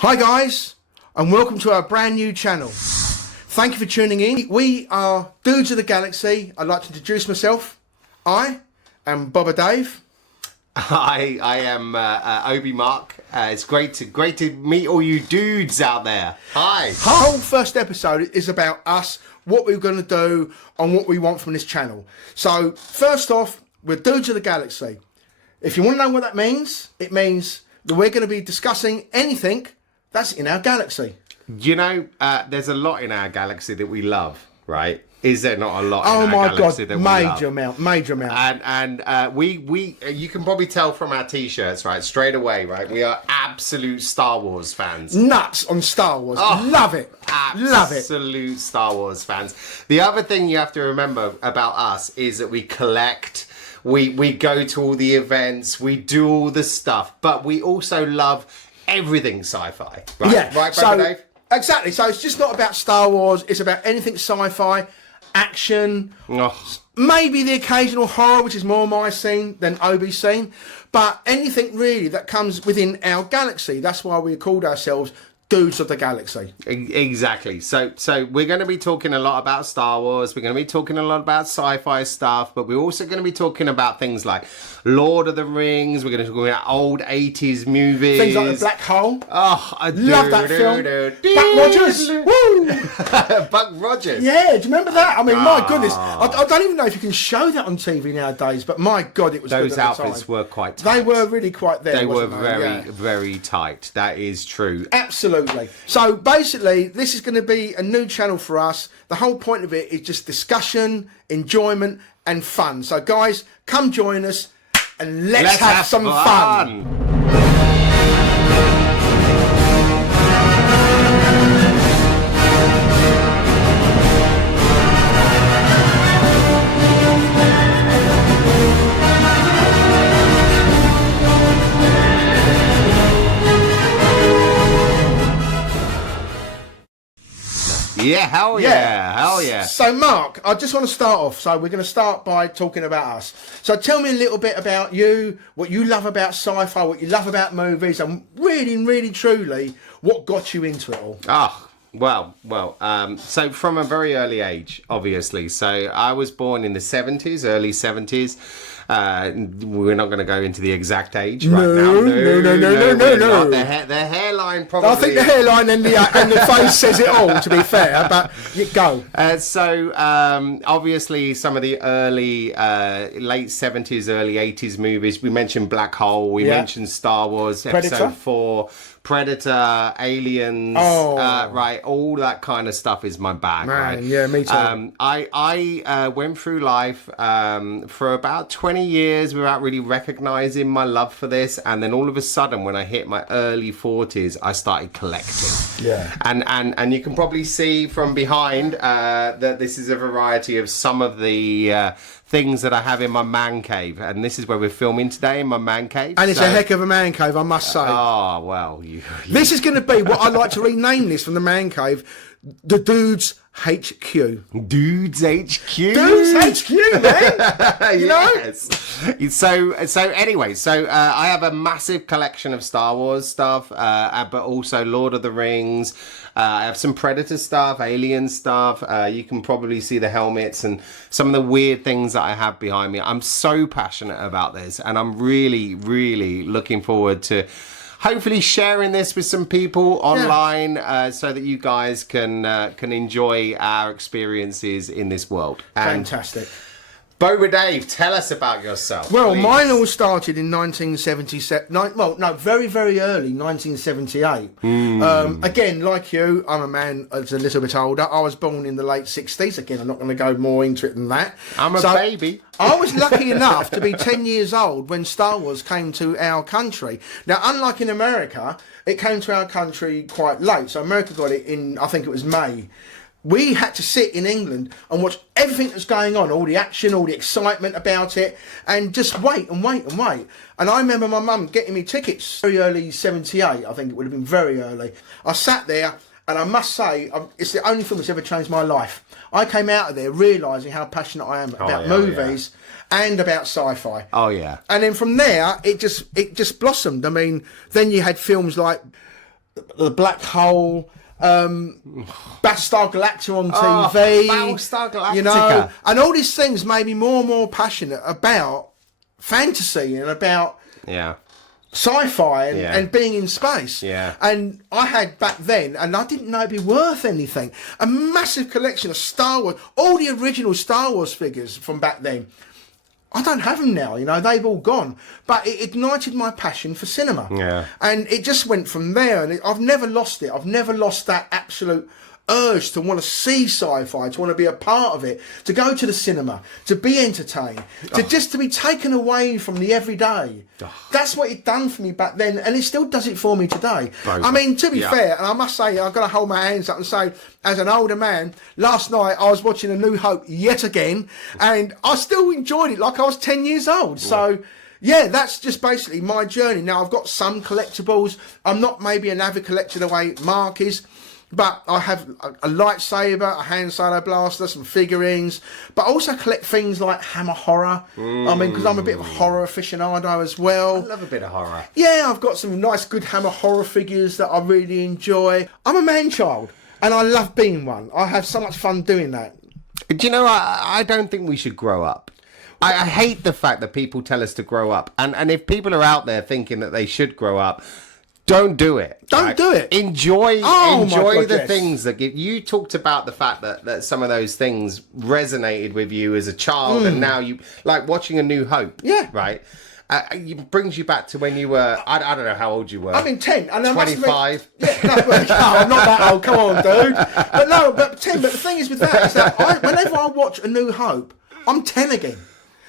Hi guys, and welcome to our brand new channel. Thank you for tuning in. We are Dudes of the Galaxy. I'd like to introduce myself. I am Boba Dave. I am Obi Mark. It's great to meet all you dudes out there. Hi. Our whole first episode is about us, what we're going to do, and what we want from this channel. So first off, we're Dudes of the Galaxy. If you want to know what that means, it means that we're going to be discussing anything that's in our galaxy. You know, there's a lot in our galaxy that we love, right? Is there not a lot in our galaxy that we love? Major amount. And we you can probably tell from our t-shirts, right, straight away, right? We are absolute Star Wars fans. Nuts on Star Wars. Love it. Love it. Absolute Star Wars fans. The other thing you have to remember about us is that we collect. We go to all the events. We do all the stuff. But we also love everything sci-fi. Right? Yeah. Right, Dave? Exactly. So it's just not about Star Wars. It's about anything sci-fi, action, maybe the occasional horror, which is more my scene than Obi's scene. But anything really that comes within our galaxy. That's why we called ourselves Dudes of the Galaxy. Exactly. So we're going to be talking a lot about Star Wars. We're going to be talking a lot about sci-fi stuff, but we're also going to be talking about things like Lord of the Rings. We're going to talk about old 80s movies. Things like The Black Hole. Oh, I love that film. Buck Rogers. Woo! Buck Rogers. Yeah, do you remember that? I mean, my goodness. I don't even know if you can show that on TV nowadays, but my God, it was Those good at the outfits time. were quite tight. They were really quite there. They were they? very tight. That is true. Absolutely. So basically, this is going to be a new channel for us. The whole point of it is just discussion, enjoyment, and fun. So guys, come join us and let's have some fun. Yeah, hell yeah. So Mark, I just want to start off. So we're going to start by talking about us. So tell me a little bit about you, what you love about sci-fi, what you love about movies, and really, truly, what got you into it all. So from a very early age, obviously. So I was born in the 70s, early 70s. We're not going to go into the exact age right now. No. The hairline probably. I think the hairline and the face says it all, to be fair, but you go. Obviously, some of the early, late 70s, early 80s movies. We mentioned Black Hole. We mentioned Star Wars, Episode 4. Predator, Aliens, right, all that kind of stuff is my bag. Man, right? Yeah, me too. I went through life for about 20 years without really recognizing my love for this, and then all of a sudden, when I hit my early 40s, I started collecting. Yeah. And you can probably see from behind that this is a variety of some of the things that I have in my man cave, and this is where we're filming today, in my man cave. And it's a heck of a man cave, I must say. Oh, well. This is going to be what I like to rename this from the man cave, the Dudes HQ. Dudes HQ. Dudes HQ, man. Yes. So anyway, I have a massive collection of Star Wars stuff, but also Lord of the Rings. I have some Predator stuff, Alien stuff. You can probably see the helmets and some of the weird things that I have behind me. I'm so passionate about this, and I'm really looking forward to hopefully sharing this with some people online, so that you guys can enjoy our experiences in this world. Fantastic. Boba Dave, tell us about yourself. Well, please. Mine all started in 1977. Very early, 1978. Again, like you, I'm a man that's a little bit older. I was born in the late 60s. Again, I'm not going to go more into it than that. I'm a baby. I was lucky enough to be 10 years old when Star Wars came to our country. Now, unlike in America, it came to our country quite late. So America got it in, I think it was May. We had to sit in England and watch everything that's going on, all the action, all the excitement about it, and just wait. And I remember my mum getting me tickets very early, 78, I think it would have been very early. I sat there, and I must say, it's the only film that's ever changed my life. I came out of there realising how passionate I am about movies and about sci-fi. Oh, yeah. And then from there, it just blossomed. I mean, then you had films like the Black Hole, Battlestar Galactica on TV, Battlestar Galactica. you know, and all these things made me more and more passionate about fantasy and about sci-fi and being in space. Yeah. And I had back then, and I didn't know it'd be worth anything, a massive collection of Star Wars, all the original Star Wars figures from back then. I don't have them now, you know, they've all gone. But it ignited my passion for cinema. Yeah. And it just went from there, and I've never lost it. I've never lost that absolute urge to want to see sci-fi, to want to be a part of it, to go to the cinema, to be entertained, to be taken away from the everyday. That's what it done for me back then, and it still does it for me today. I mean, to be fair, and I must say, I've got to hold my hands up and say, as an older man, last night I was watching A New Hope yet again, and I still enjoyed it like I was 10 years old. So yeah, that's just basically my journey. Now, I've got some collectibles. I'm not maybe an avid collector the way Mark is, but I have a lightsaber, a hand solo blaster, some figurines, but I also collect things like Hammer horror. I mean, because I'm a bit of a horror aficionado as well. I love a bit of horror. Yeah, I've got some nice, good Hammer horror figures that I really enjoy. I'm a man-child, and I love being one. I have so much fun doing that. Do you know, I don't think we should grow up. I hate the fact that people tell us to grow up. And if people are out there thinking that they should grow up, don't do it. Don't do it. Enjoy the things that give. You talked about the fact that some of those things resonated with you as a child, and now you like watching A New Hope. Yeah. Right. It brings you back to when you were. I don't know how old you were. I mean, 10. And 25. Yeah, no, I'm not that old. Come on, dude. But 10. But the thing is with that is that whenever I watch A New Hope, I'm 10 again.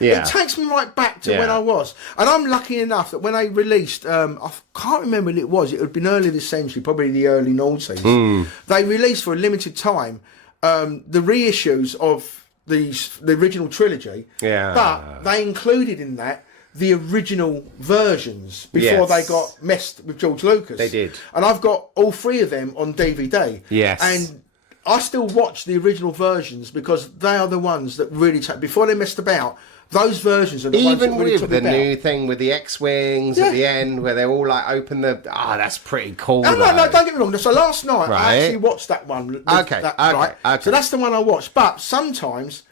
Yeah. It takes me right back to when I was. And I'm lucky enough that when they released, I can't remember when it was, it would have been early this century, probably the early noughties. They released for a limited time the reissues of the original trilogy. Yeah. But they included in that the original versions before they got messed with George Lucas. They did. And I've got all three of them on DVD. Yes. And I still watch the original versions because they are the ones that really before they messed about. Those versions are the ones that really with took the me back. new thing with the X-wings at the end, where they all like open the. That's pretty cool. No, don't get me wrong. So last night I actually watched that one. Okay. So that's the one I watched. But sometimes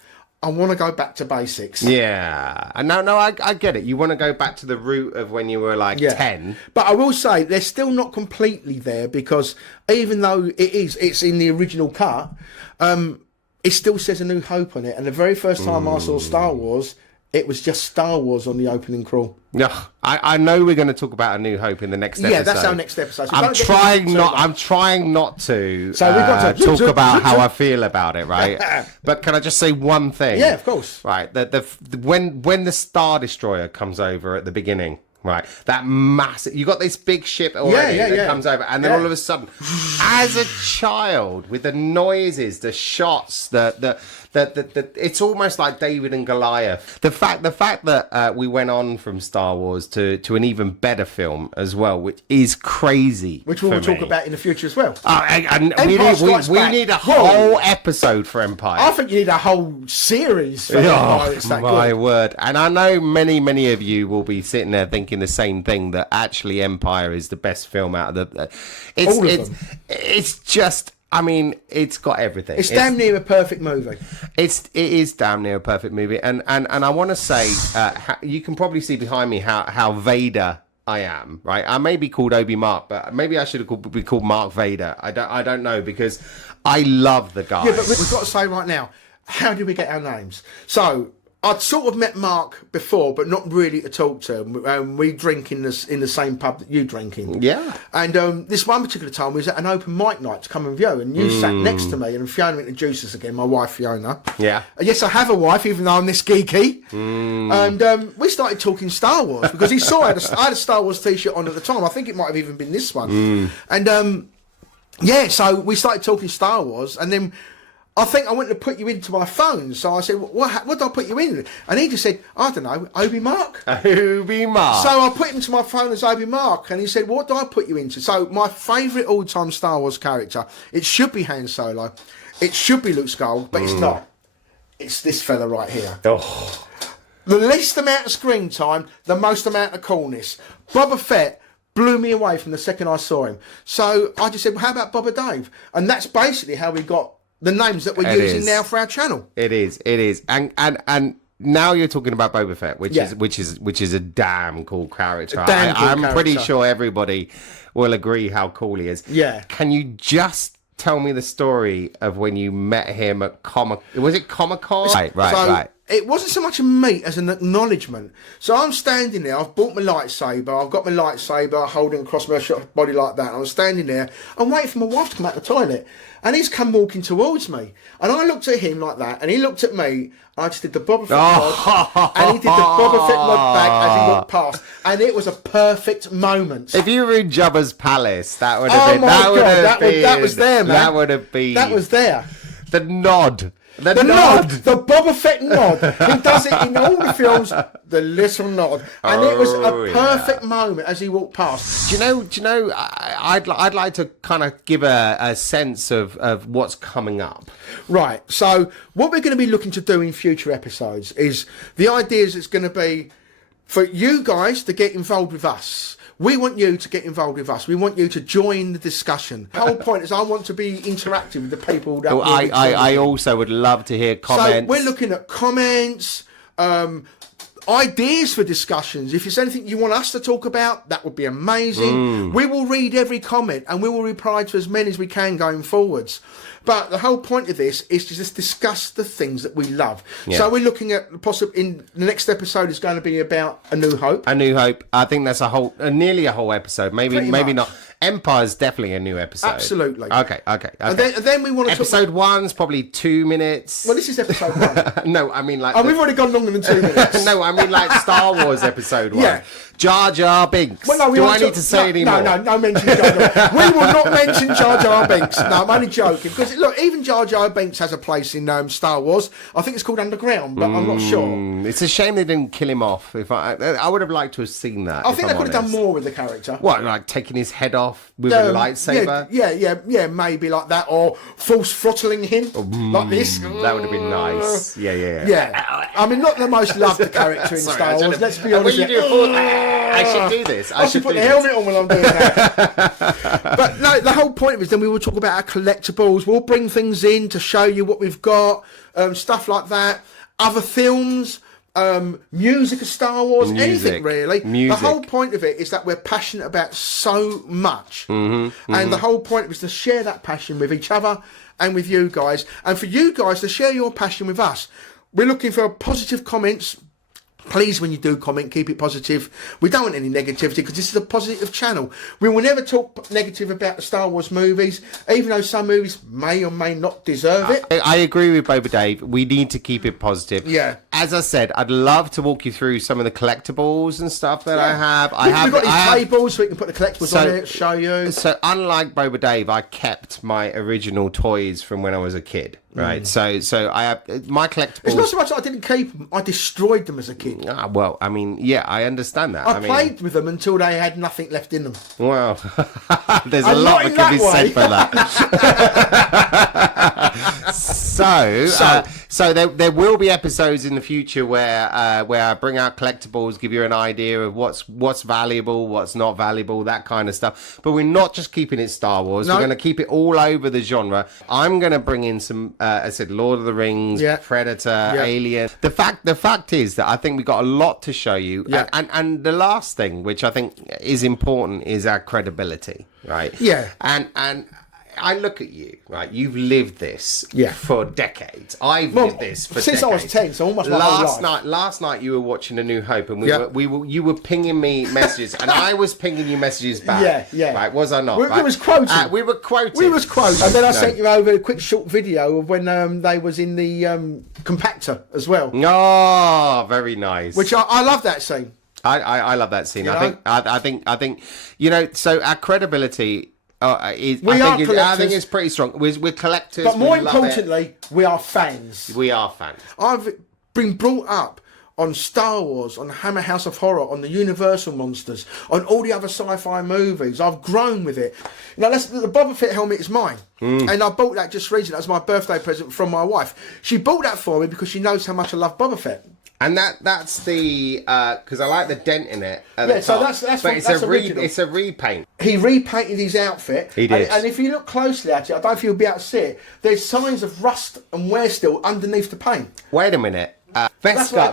I want to go back to basics. Yeah. No, I get it. You want to go back to the root of when you were like 10. But I will say they're still not completely there because even though it's in the original cut, it still says A New Hope on it. And the very first time I saw Star Wars, it was just Star Wars on the opening crawl. Yeah, I know we're going to talk about A New Hope in the next episode. Yeah, that's our next episode. So I'm trying not to, so we've got to talk about how I feel about it, right? But can I just say one thing? Yeah, of course. Right, when the Star Destroyer comes over at the beginning, right, that massive, you got this big ship already that comes over, and then all of a sudden, as a child, with the noises, the shots, the it's almost like David and Goliath. The fact that we went on from Star Wars to an even better film as well, which is crazy. Which we'll talk about in the future as well. And we need a whole episode for Empire. I think you need a whole series for Empire. It's that my word. And I know many of you will be sitting there thinking the same thing, that actually Empire is the best film out of the... It's just... I mean, it's got everything. It's damn near a perfect movie. It is damn near a perfect movie, and I want to say, you can probably see behind me how Vader I am. Right, I may be called Obi Mark, but maybe I should have be called Mark Vader. I don't know, because I love the guy. Yeah, but we've got to say right now, how did we get our names? So I'd sort of met Mark before, but not really to talk to him. We drink in the same pub that you drink in. Yeah. And this one particular time we was at an open mic night to come and view, and you sat next to me, and Fiona introduced us again, my wife Fiona. Yeah. And yes, I have a wife, even though I'm this geeky. And we started talking Star Wars, because he saw I had a Star Wars t-shirt on at the time. I think it might have even been this one. And so we started talking Star Wars, and then I think I went to put you into my phone. So I said, what did I put you in? And he just said, I don't know, Obi Mark. Obi Mark. So I put him to my phone as Obi Mark. And he said, what do I put you into? So my favourite all-time Star Wars character, it should be Han Solo. It should be Luke Skywalker, but it's not. It's this fella right here. Oh. The least amount of screen time, the most amount of coolness. Boba Fett blew me away from the second I saw him. So I just said, well, how about Boba Dave? And that's basically how we got the names that we're using now for our channel. It is, and now you're talking about Boba Fett, which is a damn cool character. I'm pretty sure everybody will agree how cool he is. Yeah. Can you just tell me the story of when you met him at Was it Comic-Con? Right. It wasn't so much a meet as an acknowledgement. So I'm standing there, I've bought my lightsaber, I've got my lightsaber holding across my body like that. I'm standing there, I'm waiting for my wife to come out the toilet. And he's come walking towards me. And I looked at him like that, and he looked at me. I just did the Boba Fett nod, and he did the Boba Fett nod back as he walked past. And it was a perfect moment. If you were in Jabba's palace, that would have been... That was there, man. That would have been... That was there. The nod. The nod, the Boba Fett nod. He does it in all the films, the little nod, and it was a perfect moment as he walked past. Do you know? I'd like to kind of give a sense of what's coming up. Right. So what we're going to be looking to do in future episodes is the idea is it's going to be for you guys to get involved with us. We want you to get involved with us. We want you to join the discussion. The whole point is I want to be interactive with the people that I also would love to hear comments. So we're looking at comments, ideas for discussions. If there's anything you want us to talk about, that would be amazing. We will read every comment and we will reply to as many as we can going forwards. But the whole point of this is to just discuss the things that we love. Yeah. So we're looking at in the next episode is going to be about A New Hope. A New Hope. I think that's nearly a whole episode. Maybe not. Empire's definitely a new episode. Absolutely. Okay. And then we want to episode one's probably 2 minutes. Well, this is episode 1. No, I mean like... we've already gone longer than 2 minutes. No, I mean like Star Wars episode 1. Yeah. Jar Jar Binks. Well, no, do I need to say anymore? No mention Jar Jar. We will not mention Jar Jar Binks. No, I'm only joking. Because, look, even Jar Jar Binks has a place in Star Wars. I think it's called Underground, but I'm not sure. It's a shame they didn't kill him off. I would have liked to have seen that. I think they could have done more with the character. What, like taking his head off with a lightsaber? Yeah, maybe like that. Or force throttling him like this. That would have been nice. Yeah. I mean, not the most loved character in Star Wars. Let's be honest. I should do this. I should put the helmet on when I'm doing that. But no, the whole point of it is then we will talk about our collectibles. We'll bring things in to show you what we've got, stuff like that. Other films, music of Star Wars, anything really. The whole point of it is that we're passionate about so much. And the whole point is to share that passion with each other and with you guys. And for you guys to share your passion with us. We're looking for positive comments. Please, when you do comment, keep it positive. We don't want any negativity because this is a positive channel. We will never talk negative about the Star Wars movies, even though some movies may or may not deserve it. I agree with Boba Dave. We need to keep it positive. Yeah. As I said, I'd love to walk you through some of the collectibles and stuff that I have. We've got these tables so we can put the collectibles on it, show you. So unlike Boba Dave, I kept my original toys from when I was a kid. Right, so I have my collectibles. It's not so much that I didn't keep them; I destroyed them as a kid. Well, I mean, yeah, I understand that. I played with them until they had nothing left in them. Well, there's a lot that can be said for that. So there will be episodes in the future where I bring out collectibles, give you an idea of what's valuable, what's not valuable, that kind of stuff. But we're not just keeping it Star Wars. No. We're going to keep it all over the genre. I'm going to bring in some. I said Lord of the Rings, Predator, Alien. The fact is that I think we've got a lot to show you. Yeah. And the last thing, which I think is important, is our credibility, right? Yeah. And I look at you, right? You've lived this for decades. I've lived this for since decades. I was 10, so almost my whole life. Last night you were watching A New Hope, and you were pinging me messages, and I was pinging you messages back. Yeah. Right? Was I not? We was quoting. We were quoting. And then I sent you over a quick short video of when they was in the compactor as well. Oh, very nice. Which I love that scene. I love that scene. I think so our credibility. I think it's pretty strong. We're collectors. But more importantly, we are fans. We are fans. I've been brought up on Star Wars, on Hammer House of Horror, on the Universal Monsters, on all the other sci-fi movies. I've grown with it. Now, the Boba Fett helmet is mine. And I bought that just recently. That was my birthday present from my wife. She bought that for me because she knows how much I love Boba Fett. And that's the because I like the dent in it. So that's but it's that's a it's a repaint. He repainted his outfit. He did. And if you look closely at it, I don't know if you'll be able to see it. There's signs of rust and wear still underneath the paint. Wait a minute. Beskar,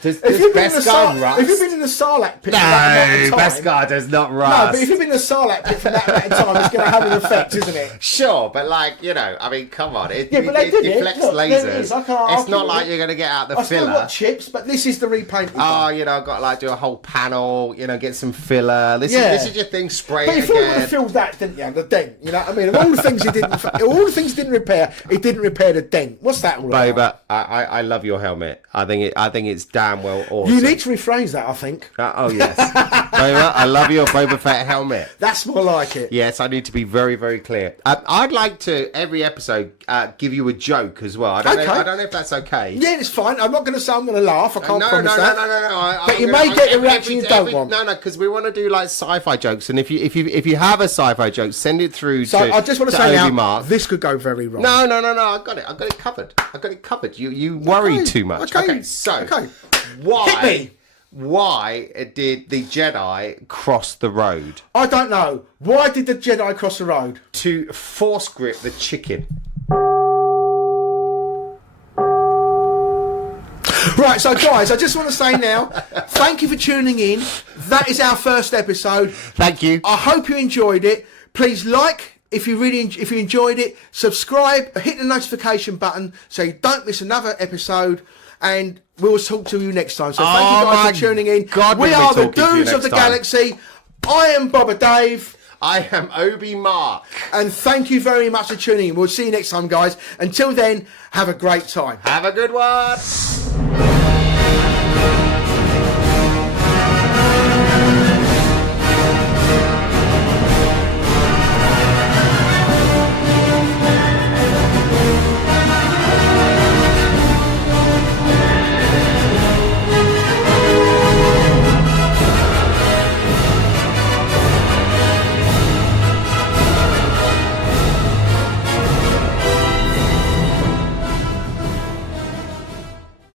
does If you've Beskar rust? If you've been in the Sarlacc pit No, for that amount of time, Beskar does not rust. No, but if you've been in the Sarlacc pit for that amount of time, it's going to have an effect, isn't it? Sure, but like, you know, I mean, come on. It deflects Look, lasers. It's not like you're going to get out the filler. I still got chips, but this is the repaint. Oh, you know, I've got to like do a whole panel, you know, get some filler. This is your thing, spray but it you again. But you that, didn't you? The dent, you know what I mean? Of all the things he didn't repair, he didn't repair the dent. What's that all about? Boba, I love your helmet. I think it's damn well awesome. You need to rephrase that, I think. Oh yes, Boba, I love your Boba Fett helmet. That's more like it. Yes, I need to be very, very clear. I'd like to every episode give you a joke as well. I don't know if that's okay. Yeah, it's fine. I'm not going to say I'm going to laugh. I can't promise that. No. But you may get a reaction you don't want. No, because we want to do like sci-fi jokes, and if you have a sci-fi joke, send it through. So I just want to say Obi now, Mark. this could go very wrong. No. I got it covered. You worry too much. Okay. So why did the Jedi cross the road? I don't know. Why did the Jedi cross the road? To force grip the chicken. Right, so guys, I just want to say now, thank you for tuning in. That is our first episode. Thank you. I hope you enjoyed it. Please like if you enjoyed it. Subscribe, hit the notification button so you don't miss another episode. And we'll talk to you next time. So thank you guys for tuning in. We are the Dudes of the Galaxy. I am Boba Dave. I am Obi Mark. And thank you very much for tuning in. We'll see you next time, guys. Until then, have a great time. Have a good one.